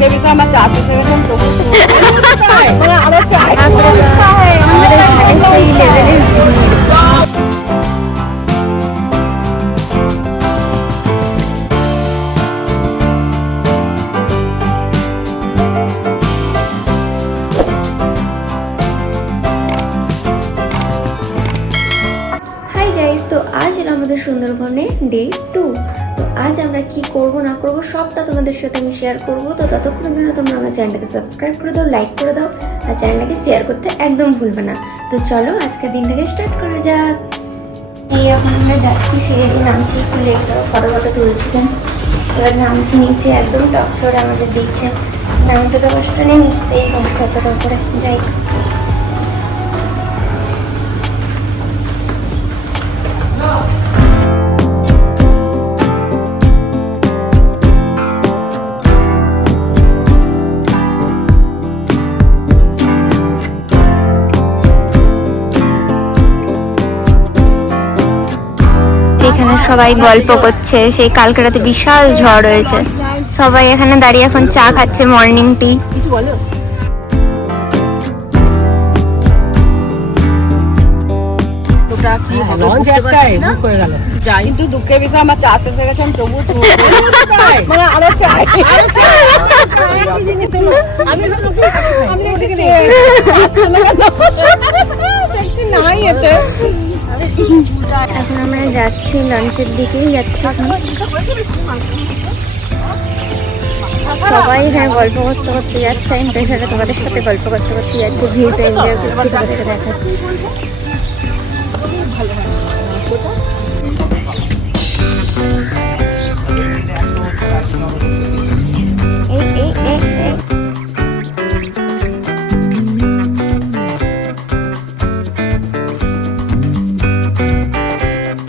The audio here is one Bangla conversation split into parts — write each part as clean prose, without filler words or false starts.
দুঃখের বিষয় আমার চাষ এসে গেছে তবু আরো চাই আমাদের ঘাটে সেই লেভেলের তো আজ আমাদের সুন্দরবনে ডে 2। তো আজ আমরা কি করব না করব সবটা তোমাদের সাথে আমি শেয়ার করব। তো ততক্ষণের জন্য তোমরা আমার চ্যানেলটাকে সাবস্ক্রাইব করে দাও, লাইক করে দাও আর চ্যানেলটাকে শেয়ার করতে একদম ভুলবে না। তো চলো আজকের দিনটাকে স্টার্ট করা যাক। এই এখন আমরা যাচ্ছি, সিঁড়ি নামছি, একটু লেট ফটো তুলছিলাম। এবার নামছি নিচে, একদম টপ ফ্লোরে আমাদের দিচ্ছে। নামতে তো কষ্ট নেই, উঠতেই কষ্ট, অতটা করে যাই। এখানে সবাই গল্প করছে, সেই কালকে রাতে বিশাল ঝড় হয়েছে। সবাই এখানে দাঁড়িয়ে এখন চা খাচ্ছে, মর্নিং টি। কিছু বলো ওটা কি হবে বুঝতে পারছি না। যাই কিন্তু দুঃখের বিষয় আমার চাষ এসে গেছে তবু মানে আরো চাই নাই এতে। এখন আমরা যাচ্ছি লাঞ্চের দিকেই যাচ্ছি। সবাই এখানে গল্প করতে করতে যাচ্ছে, আমি পেছনে তোমাদের সাথে গল্প করতে করতে যাচ্ছি, ভিউটা এনজয় করছি, তোমাদেরকে দেখাচ্ছি।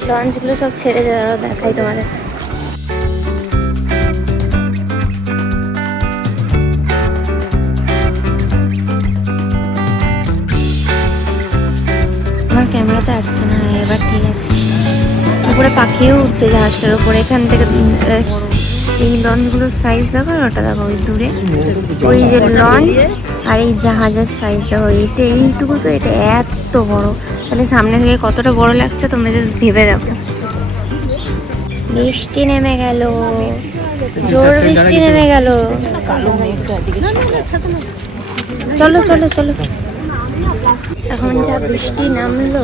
লঞ্চগুলো সব ছেড়ে যাওয়ারও দেখাই তোমাদের। আমার ক্যামেরাতে আসছে না, এবার ঠিক আছে। উপরে পাখিও উঠছে জাহাজটার উপরে। এখান থেকে এই লঞ্চগুলোর সাইজ দেখো, ওটা দেখো ওই দূরে, ওই যে লঞ্চ আর এই জাহাজের সাইজ দেখো, এইটা এইটুকু, তো এটা এত বড়। তাহলে সামনে থেকে কতটা বড় লাগছে তোমরা জাস্ট ভেবে দেখো। বৃষ্টি নেমে গেল, জোর বৃষ্টি নেমে গেল। চলো চলো চলো। এখন যা বৃষ্টি নামলো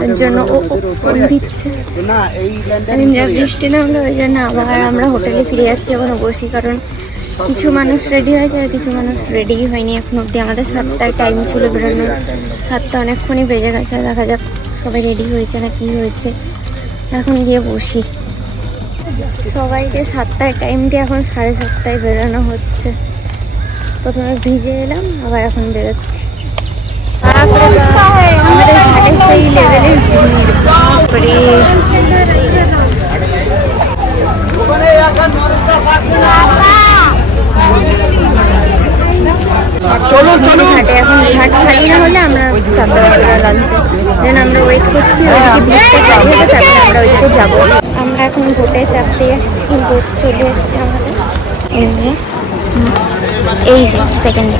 ওর জন্য ও ফোন দিচ্ছে। যা বৃষ্টি নামলো ওই জন্য আবার আমরা হোটেলে ফিরে যাচ্ছি এখন বসি। কারণ কিছু মানুষ রেডি হয়েছে আর কিছু মানুষ রেডি হয়নি এখন অব্দি। আমাদের 7টার টাইম ছিল বেরোনোর, 7টা অনেকক্ষণই বেজে গেছে। দেখা যাক সবাই রেডি হয়েছে না কি হয়েছে। এখন গিয়ে বসি। সবাইকে 7টার টাইম দিয়ে এখন 7:30টায় বেরোনো হচ্ছে। প্রথমে ভিজে এলাম, আবার এখন বেরোচ্ছি। আমাদের ঘাটে সেই লেভেলের ভিড়, বাপরে। ঘাটে এখন ঘাট খালি না হলে আমরা চাপতে পারবো না লঞ্চে। দেন আমরা ওয়েট করছি, ওইদিকে ব্রিজটা খালি হবে, তারপরে আমরা ওইদিকে যাবো। আমরা এখন বোটে চাপতে যাচ্ছি, বোট চলে এসছে আমাদের। এই যে সেকেন্ড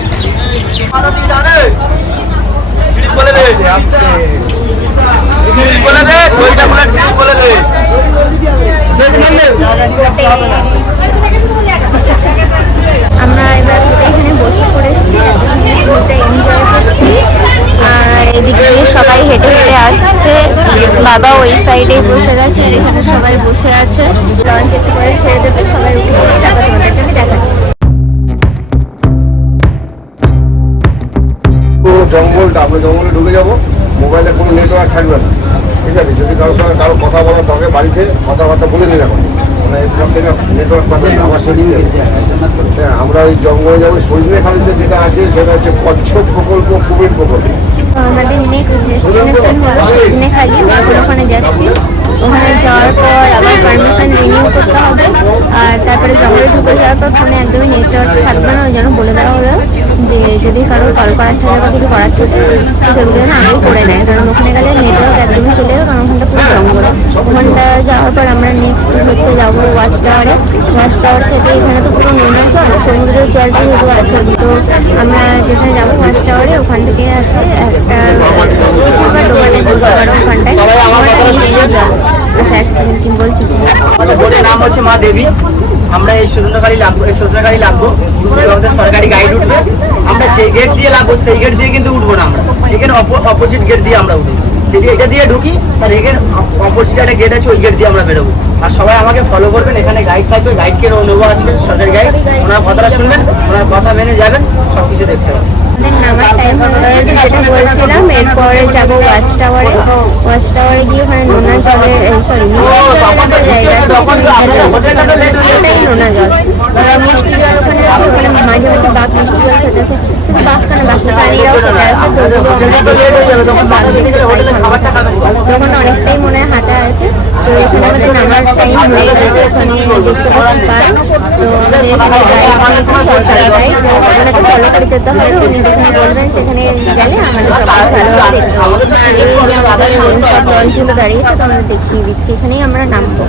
আমরা এবার এখানে বসে পড়েছি, এনজয় করছি। আর এদিক দিয়ে সবাই হেঁটে হেঁটে আসছে। বাবা ওই সাইডে বসে গেছে, আর এখানে সবাই বসে আছে। লঞ্চ একটু করে ছেড়ে দেবে, সবাই উঠে তারপর তোমাদেরকে আমি দেখাচ্ছি। জঙ্গলটা আমরা জঙ্গলে ঢুকে যাবো, মোবাইলে কোনো নেটওয়ার্ক থাকবে না, ঠিক আছে? যদি কারোর সঙ্গে কারো কথা বলার দরকার বাড়িতে কথাবার্তা বলে নিন এখন, মানে এরকম থেকে নেটওয়ার্ক পাবে আমার শরীর। হ্যাঁ, আমরা ওই জঙ্গলে যাবো। সজনেখালিতে যেটা আছে সেটা হচ্ছে কচ্ছপ প্রকল্প, কুমির প্রকল্প। আমাদের নেক্সট ডেস্টিনেশন হলো সজনেখালি। এখন ওখানে যাচ্ছি। ওখানে যাওয়ার পর আবার পারমিশন রিনিউ করতে হবে। আর তারপরে জঙ্গলে ঢুকে যাওয়ার পর ফোনে একদমই নেটওয়ার্ক থাকবে না, ওই জন্য বলে দেওয়া হলো যে যদি কারোর কল করার থাকে বা কিছু করার থাকে তো সেগুলো যেন আগেই করে নেয়, কারণ ওখানে গেলে নেটওয়ার্ক একদমই চলে যাবে, কারণ ওখানটা পুরো জঙ্গল। ওখানটা যাওয়ার পর আমরা নেক্সট হচ্ছে যাবো ওয়াচ টাওয়ারে। ওয়াচ টাওয়ার থেকে এখানে তো পুরো নোনা জল, সমুদ্রের জলটা যেহেতু আছে, তো আমরা যেখানে যাবো ওয়াচ টাওয়ারে ওখান থেকে আছে একটা পুকুর বা ডোবাটাই বলতে পারো, ওখানটায় মিষ্টি জল। আচ্ছা এক সেকেন্ড, কি বলছিস? আমাদের বোটের নাম হচ্ছে মা দেবী। আমরা এই সুন্দরকালী লাগবো, আমাদের সরকারি গাইড উঠবে। আমরা যে গেট দিয়ে লাগবো সেই গেট দিয়ে কিন্তু উঠবো না, আমরা এখানে অপোজিট গেট দিয়ে আমরা উঠবো। যদি এটা দিয়ে ঢুকি তাহলে এখানে অপোজিট একটা গেট আছে, ওই গেট দিয়ে আমরা বেরোবো। আর সবাই আমাকে ফলো করবেন, এখানে গাইড থাকবে, গাইডকে নেবো আজকে, সরকারি গাইড। ওনার কথাটা শুনবেন, ওনার কথা মেনে যাবেন, সব কিছু দেখতে হবে। নামার টাইম হয়ে গেছে, যেটা বলছিলাম এরপরে যাবো ওয়াচ টাওয়ারে। ওয়াচ টাওয়ারে গিয়ে ওখানে নোনা জলের সরি মিষ্টি জলের একটা জায়গা আছে, ওটাই নোনা জল। মিষ্টি জল ওখানে আছে, ওখানে মাঝে মাঝে বাঘ মিষ্টি জল খেতেছে, শুধু বাঘ কেন বাকি প্রাণীরাও খেতে আসে। তখন অনেকটাই মনে হয় হাঁটা আছে, তো এখানে আমাদের নামার টাইম হয়ে গেছে। ওখানে দেখতে পাচ্ছি পার্ক, তো আমাদের এখানে গাইড দিয়েছে, সরকারি গাইড, ওনাকে ফলো করে যেতে হবে। উনি যেখানে বলবেন সেখানে গেলে আমাদের সবচেয়ে ভালোভাবে দেখতে হবে। এই আমাদের মেন সব লঞ্চগুলো দাঁড়িয়েছে, তো আমাদের দেখিয়ে দিচ্ছি, এখানেই আমরা নামবো।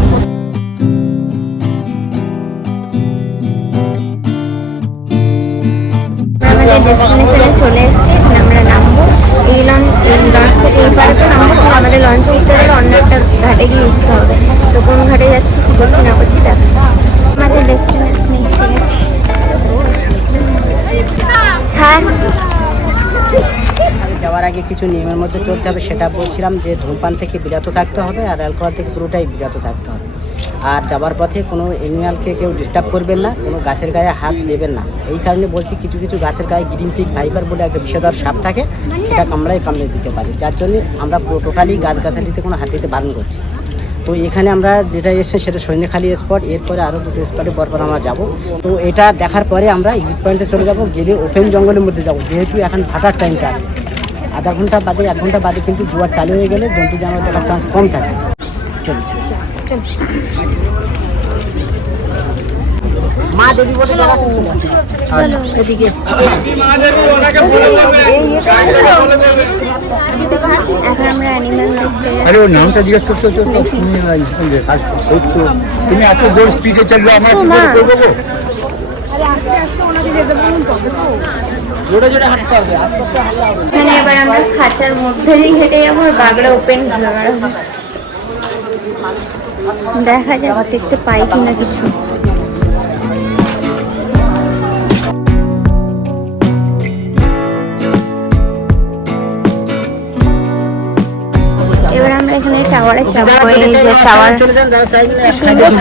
আমাদের ডেস্টিনেশনে চলে এসেছি, এখানে আমরা নামবো। এই লঞ্চ থেকে এই পারে তো নামবো, কিন্তু আমাদের লঞ্চে উঠতে গেলে অন্য একটা ঘাটে গিয়ে উঠতে হবে। তো কোন ঘাটে যাচ্ছি, কি করছি না করছি দেখাচ্ছি। আমাদের ডেস্টিনেশনে এসে গেছি। হ্যাঁ, যাওয়ার আগে কিছু নিয়মের মধ্যে চলতে হবে, সেটা বলছিলাম যে ধূমপান থেকে বিরত থাকতে হবে আর অ্যালকোহল থেকে পুরোটাই বিরত থাকতে হবে। আর যাওয়ার পথে কোনো অ্যানিমালকে কেউ ডিস্টার্ব করবেন না, কোনো গাছের গায়ে হাত দেবেন না। এই কারণে বলছি, কিছু কিছু গাছের গায়ে গ্রিন পিক ভাইপার বলে একটা বিষধর সাপ থাকে, সেটা কামড়ে দিতে পারে, যার জন্য আমরা পুরো টোটালি গাছগাছালিতে কোনো হাত দিতে বারণ করছি। তো এখানে আমরা যেটা এসছে সেটা সৈন্যখালী স্পট, এরপরে আরও দুটো স্পটে পরপর আমরা যাব। তো এটা দেখার পরে আমরা এক্সিট পয়েন্টে চলে যাব, গেলে ওপেন জঙ্গলের মধ্যে যাব, যেহেতু এখন ভাটার টাইমটা আছে। আধা ঘন্টা বাদে 1 ঘন্টা বাদে কিন্তু জোয়ার চালু হয়ে গেলে জন্তু জানোয়ার দেখার চান্স কম থাকে। চলছে মা দেবী বলে চলো এদিকে। এখন আমরা অ্যানিমেল দেখতে যাচ্ছি। আরে ওর নামটা জিজ্ঞেস করছো তো তুমি এত জোর স্পিডে চলবে, আমরা কি করে করবো? জোরে জোরে হাঁটতে হবে, আস্তে আস্তে হাঁটলে হবে। এখানে এবার আমরা খাঁচার মধ্যে দিয়ে হেঁটে যাবো, আর বাগড়া ওপেন ঘোরাঘোরা হবে। দেখা যাক দেখতে পাই কিনা কিছু। এবার আমরা এখানে টাওয়ারে চাপবো। এই যে টাওয়ার,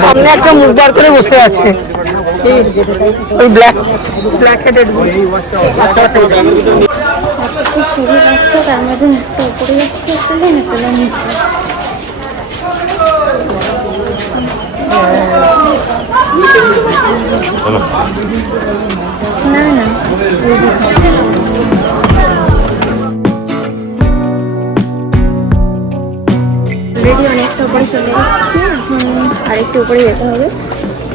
সামনে একটা মুখ বার করে বসে আছে, ওই ব্ল্যাক হেডেড। সিঁড়ি রাস্তা, তার মধ্যে একটা উপরে যাচ্ছে, একটা নিচে। না না অলরেডি অনেকটা উপরে চলে এসেছি, এখন আরেকটু উপরে যেতে হবে।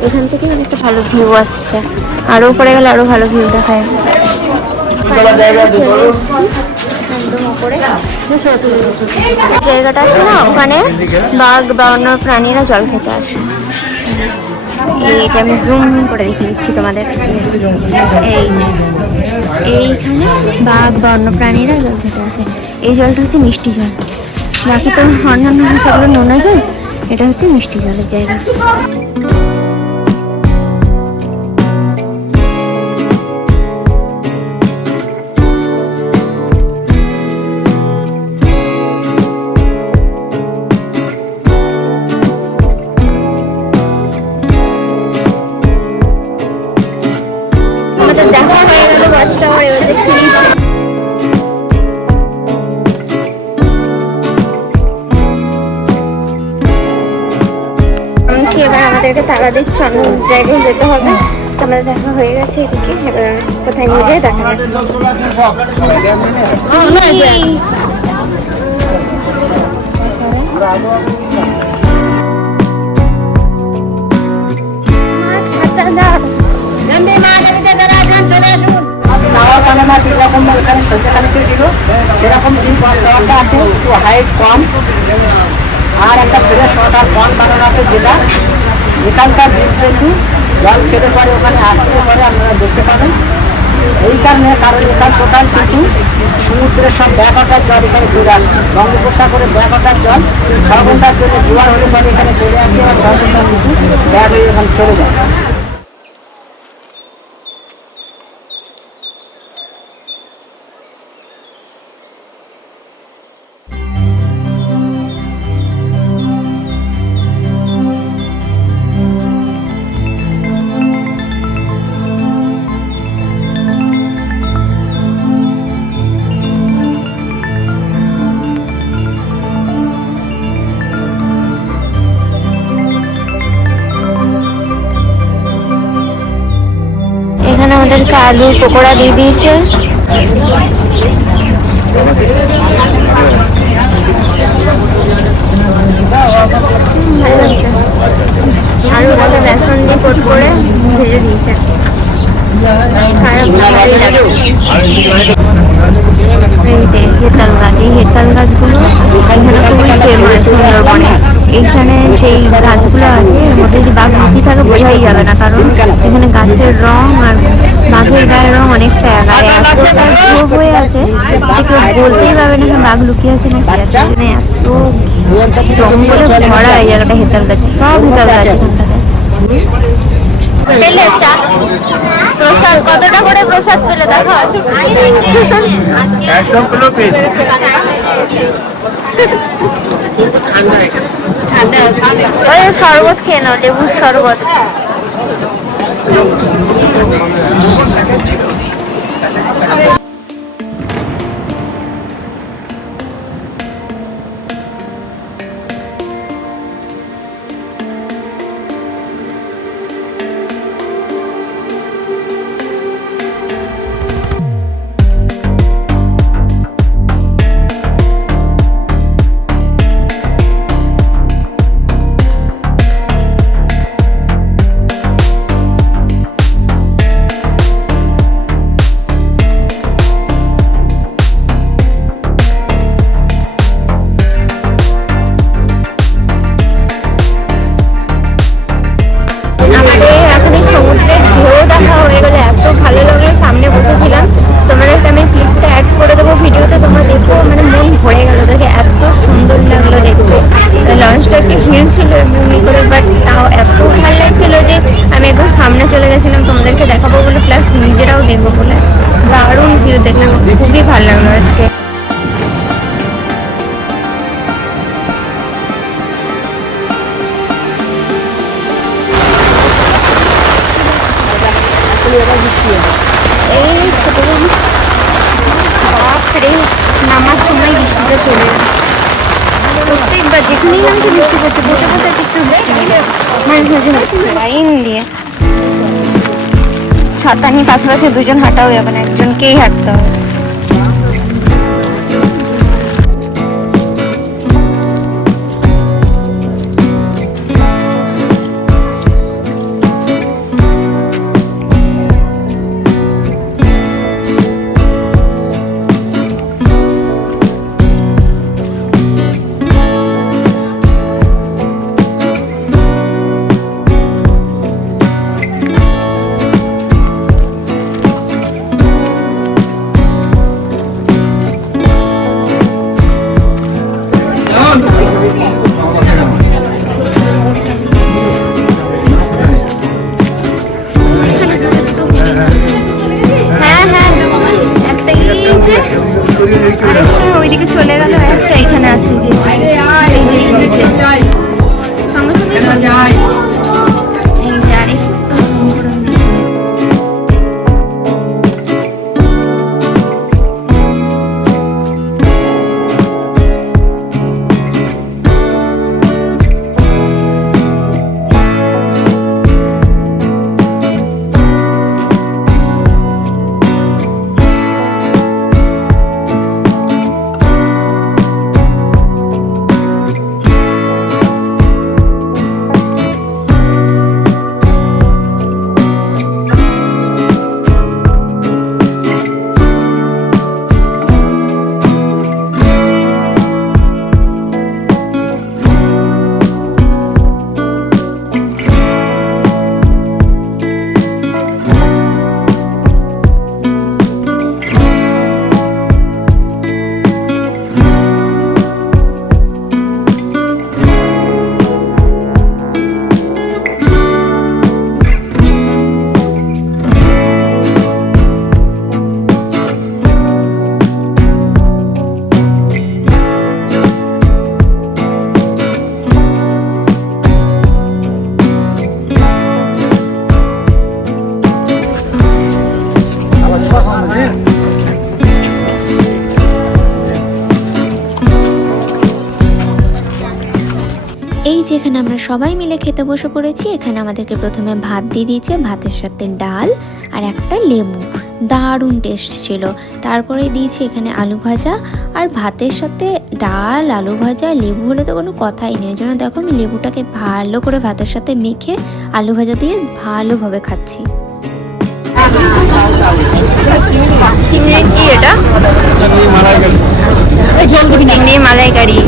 এখান থেকে অনেকটা ভালো ভিউ আসছে, আরও উপরে গেলে আরও ভালো ভিউ দেখায়। চলে এসেছি একদম উপরে। জায়গাটা আছে না, ওখানে বাঘ বা অন্য প্রাণীরা জল খেতে আসে। এই যে আমি জুম করে দেখিয়ে দিচ্ছি তোমাদের, এইখানে বাঘ বা অন্য প্রাণীরা জল খেতে আসে। এই জলটা হচ্ছে মিষ্টি জল, বাকি তো অন্যান্য সেগুলো নোনা জল, এটা হচ্ছে মিষ্টি জলের জায়গা। আমাদের দেখা হয়ে গেল ওয়াচ টাওয়ার, এবার দেখছি নিচে। এবার আমাদেরকে তারা দিচ্ছে, অন্য জায়গায় যেতে হবে। আমাদের দেখা হয়ে গেছে এদিকে, এবার কোথায় নিয়ে যায় দেখা যাবে। আছে যেরকম এখানে সন্ধ্যাখানিতে ছিল সেরকম জিম ওয়াচ টাওয়ারটা আছে, একটু হাইট কম আর একটা ফ্রেশ ওয়াটার পয়েন্ট বানানো আছে, যেটা এখানকার জিমটা একটু জল খেতে পারে ওখানে আসতে পারে, আপনারা দেখতে পাবেন। এই কারণ এখান টোটাল কিন্তু সমুদ্রের সব ব্যাকওয়াটার জল এখানে চলে আসে, বঙ্গোপসাগরের ব্যাকওয়াটার জল 6 ঘন্টার জন্য জোয়ার হলে পরে এখানে চলে আসে এবং 6 ঘন্টা কিন্তু ব্যাক হয়ে এখানে চলে যায়। এখানে আমাদেরকে আলুর পকোড়া দিয়ে দিয়েছে। ভালো লাগছে। আলুটাকে বেসন দিয়ে কোট করে ভেজে দিয়েছে, খারাপ না, ভালোই লাগছে। এই যে হেতাল গাছ, এই হেতাল গাছগুলো এখানে খুবই ফেমাস সুন্দরবনে। এইখানে সেই গাছগুলো আছে, এর মধ্যে যদি বাঘ লুকিয়ে থাকে বোঝাই যাবে না, কারণ এখানে গাছের রং আর বাঘের গায়ের রং অনেকটা এক, আর এতটা ঝোপ হয়ে আছে যে কেউ বলতেই পারবে না বাঘ লুকিয়ে আছে নাকি আছে। এখানে এত জঙ্গলে ভরা এই জায়গাটা হেতাল গাছ, সব হেতাল গাছ এখানটাতে। পেলে চা প্রসাদ কতটা করে প্রসাদ পেলে দেখো? ওই শরবত খেয়ে নাও, লেবুর শরবত। খুবই ভালো লাগলো আজকে। এই বাপরে নামার সময় বৃষ্টিটা চলে প্রত্যেকবার যেখানেই নামছে বৃষ্টি পড়ছে, বসে বসে একটু বৃষ্টি মাঝে মাঝে হচ্ছে লাইন দিয়ে। ছাতা নিয়ে পাশাপাশি দুজন হাঁটাও যাবে না, একজনকেই হাঁটতে হবে। ওইদিকে চলে গেল একটা, এখানে আছে যে এই যে সঙ্গে সঙ্গে এই যে আরেকটু জুম করে যে এখানে আমরা সবাই মিলে খেতে বসে পড়েছি। এখানে আমাদেরকে প্রথমে ভাত দিয়ে দিয়েছে, ভাতের সাথে ডাল আর একটা লেবু, দারুণ টেস্ট ছিল। তারপরে দিয়েছে এখানে আলু ভাজা, আর ভাতের সাথে ডাল, আলু ভাজা, লেবু হলে তো কোনো কথাই নেই। ওই জন্য দেখো আমি লেবুটাকে ভালো করে ভাতের সাথে মেখে আলু ভাজা দিয়ে ভালোভাবে খাচ্ছি। চিংড়ি কি এটা? চিংড়ি মালাইকারি।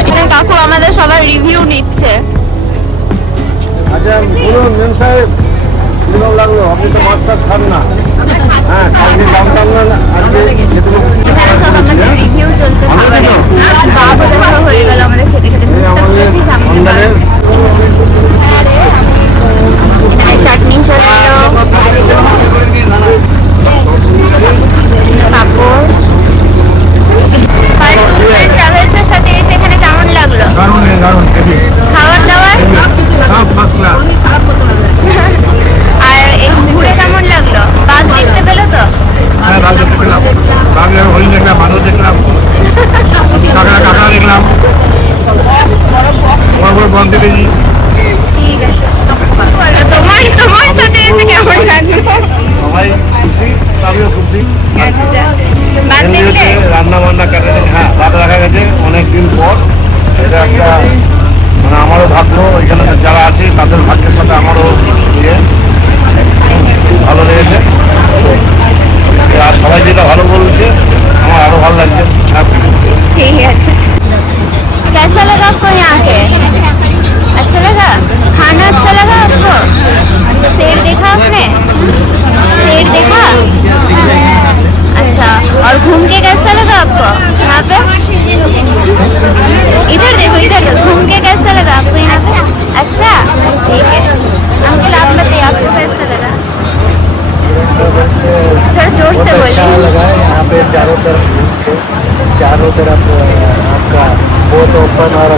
এখানে কাকু আমাদের সবার রিভিউ নিচ্ছে। আচ্ছা বলুন মেম সাহেব, কিরকম লাগলো? আপনি তো মাছ টাছ খান না। হ্যাঁ, কালকে দাম টাম না আজকে যেটুকু এখানে সব আমাদের রিভিউ চলছে খাবারের। বাবা হয়ে গেল আমাদের খেতে খেতে। আমাদের এখানে চাটনি চললো, পাঁপড়। ট্রাভেলসের সাথে এসে এখানে কেমন লাগলো? খাবার দাবার আর এই ঘুরে কেমন লাগলো? বাঘ দেখতে পেলো তো? হরিণ দেখলাম, বাঁদর দেখলাম, কাঁকড়া দেখলাম, বড় বড় বন দেখেছি। ঠিক আছে। তোমার সাথে এসে কেমন লাগলো? সবাই খুশি, আমিও খুশি। বাঘ দেখলে? রান্না বান্না ক্যাটারিং, হ্যাঁ ভাত রাখা গেছে অনেকদিন পর। এটা একটা মানে আমারও ভাগ্য, এখানে যারা আছে তাদের ভাগ্যের সাথে আমারও ইয়ে খুব ভালো লেগেছে। আর সবাই যেটা ভালো বলছে আমার আরো ভালো লাগছে। ठीक है। अच्छा कैसा लगा आपको यहाँ के? अच्छा लगा? खाना अच्छा लगा आपको? शेर देखा आपने? शेर देखा? अच्छा, और घूम के कैसा लगा आपको यहाँ पे? इधर देखो, इधर देखो, घूम के कैसा लगा आपको यहाँ पे? अच्छा, ठीक है। अंकल आप बताइए आपको कैसा लगा? थोड़ा जोर से बोलिए। लगा यहाँ पे चारों तरफ आपका बहुत ओपन और